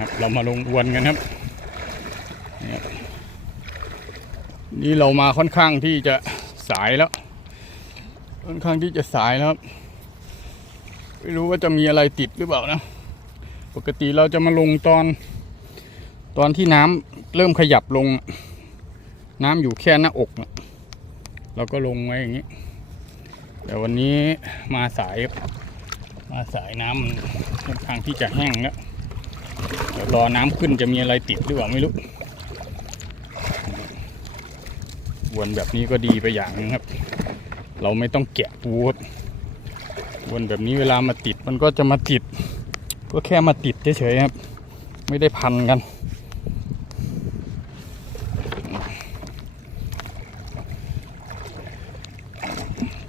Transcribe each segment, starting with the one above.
ครับเรามาลงอวนกันครับ นี่เรามาค่อนข้างที่จะสายแล้ว ค่อนข้างที่จะสายแล้วครับไม่รู้ว่าจะมีอะไรติดหรือเปล่านะ ปกติเราจะมาลงตอน ตอนที่น้ำเริ่มขยับลง น้ำอยู่แค่หน้าอกนะเราก็ลงไว้อย่างนี้ แต่วันนี้มาสายมาสายน้ำมันค่อนข้างที่จะแห้งแล้ว ดี๋ยวรอน้ำขึ้นจะมีอะไรติดหรือเปล่าไม่รู้วนแบบนี้ก็ดีไปอย่างนึงครับ เราไม่ต้องแกะปูวนแบบนี้เวลามาติดมันก็จะมาติด ก็แค่มาติดเฉยๆครับ ไม่ได้พันกัน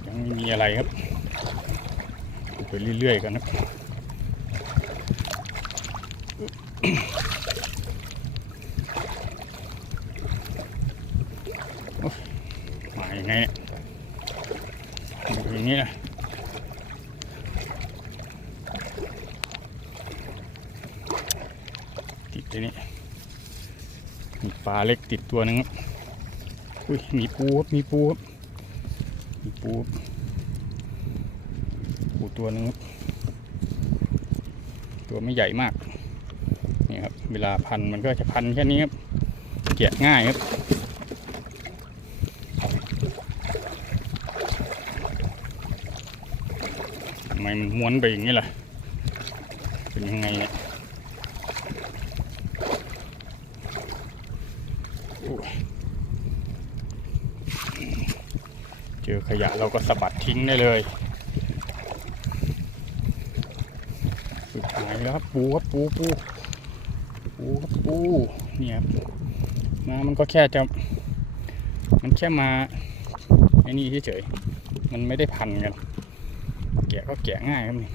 ยังไม่มีอะไรครับ ไปเรื่อยๆกันครับ มาอย่างไงเนี่ยอย่างนี้นะติดตัวนี้มีปลาเล็กติดตัวหนึงครับอุ้ยมีปูครับมีปูครับมีปูปูตัวหนึงครับตัวไม่ใหญ่มาก นี่ครับ เวลาพันมันก็จะพันแค่นี้ครับแกะง่ายครับทำไมมันม้วนไปอย่างนี้ล่ะ เป็นยังไงเนี่ยโอ้ยเจอขยะเราก็สะบัดทิ้งได้เลยสุดท้ายแล้วครับปูครับปูปู ปูครับปูเนี่ยครับมามันก็แค่จะ มันแค่มาไอ้นี่เฉยๆมันไม่ได้พันกันแกะก็แกะง่ายครับนี่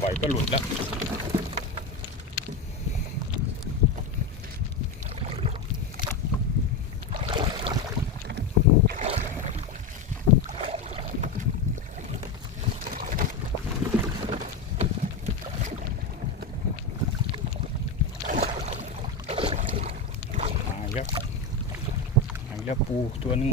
ปล่อยก็หลุดแล้ว แล้วมาอีกแล้วปูตัวนึง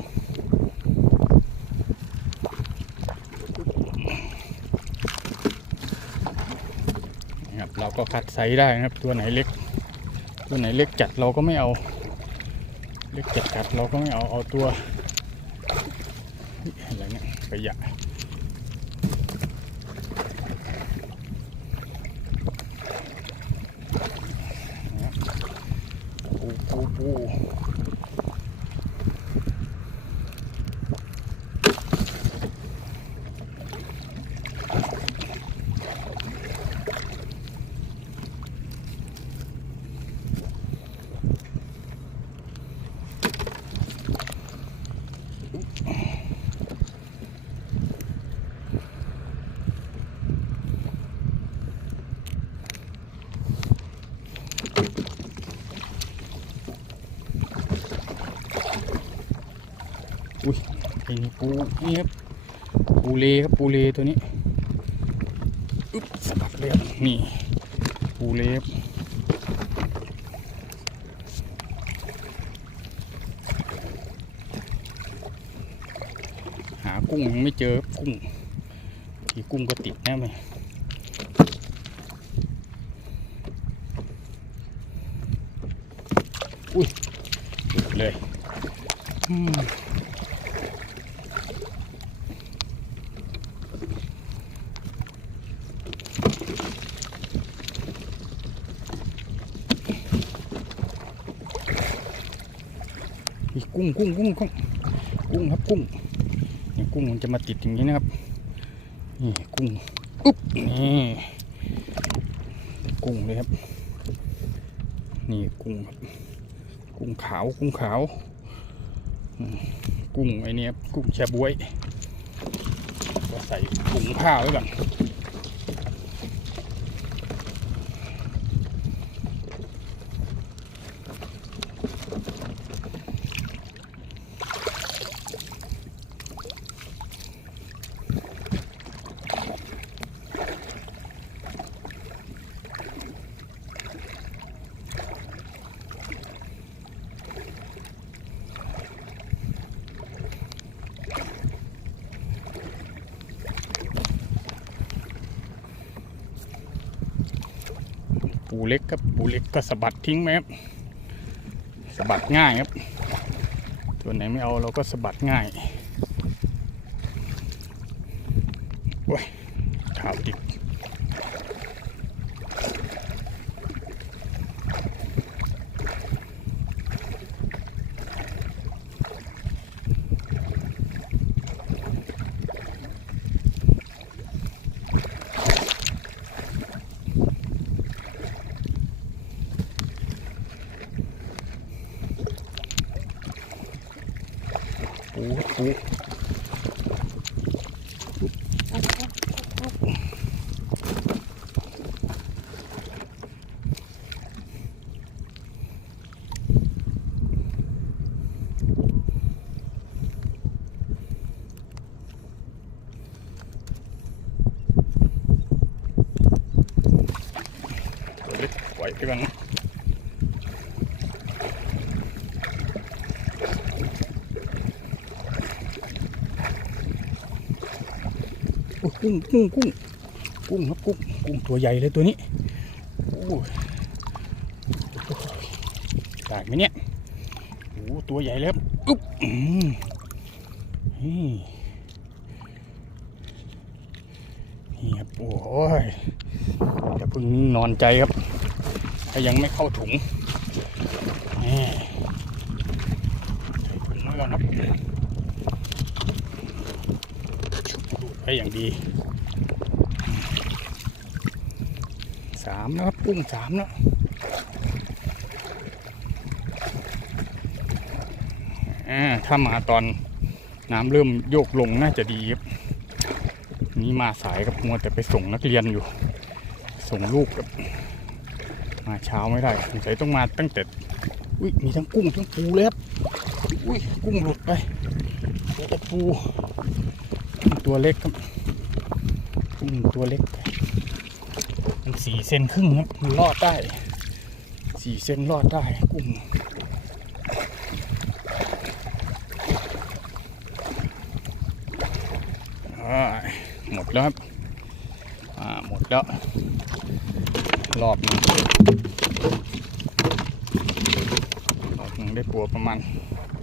นะครับเราก็คัดไซส์ได้นะครับ ตัวไหนเล็ก ตัวไหนเล็กจัดเราก็ไม่เอา เล็กจัดจัดเราก็ไม่เอาเอาตัวอะไรเนี่ยขยะนะครับปูปูปูอุ้ย ไอ้นี่ปูนี่ครับปูเลครับปูเลตัวนี้อึ๊บสะบัดเลยครับนี่ปูเลครับหากุ้งยังไม่เจอกุ้งทีกุ้งก็ติดแน่ไหมอุ้ยเลยอืม นี่ กุ้งกุ้งกุ้งกุ้งกุ้งครับกุ้งนี่กุ้งมันจะมาติดอย่างนี้นะครับนี่กุ้งอุ๊บนี่กุ้งเลยครับ นี่กุ้งครับกุ้งขาวกุ้งขาว กุ้งไอ้นี่ครับกุ้งแชบวยก็ใส่ถุงผ้าไว้ก่อน เล็กครับปูเล็กก็สะบัดทิ้งไหมครับสะบัดง่ายครับ ตัวไหนไม่เอาเราก็สะบัดง่ายโอ้ยเท้าติด ปูครับปูตัวเล็ กุ้งกุ้งกุ้งกุ้งครับกุ้งกุ้งตัวใหญ่เลยตัวนี้โอ้ยไหมเนี่ยโอ้ตัวใหญ่แล้วอุ๊บอืมนี่นี่ครับโอ้ยอย่าเพิ่งนอนใจครับ ถ้ายังไม่เข้าถุงนี่ใส่ถุงไว้ก่อนครับ ดูดไปอย่างดีสามนะครับกุ้งสามแล้วอ่าถ้ามาตอนน้ำเริ่มโยกลงน่าจะดีครับนี่มาสายกับมัวแต่ไปส่งนักเรียนอยู่ ส่งลูกกับมาเช้าไม่ได้สงสัยต้องมาตั้งแต่อุ้ยมีทั้งกุ้งทั้งปูเลยครับอุ้ยกุ้งหลุดไปเหลือแต่ปู ตัวเล็กครับกุ้งตัวเล็กมันสี่เซนครึ่งครับมันรอดได้สี่เซนรอดได้กุ้งอ่าหมดแล้วครับอ่าหมดแล้วรอบหนึงรอบหนึงได้ปัวประมาณ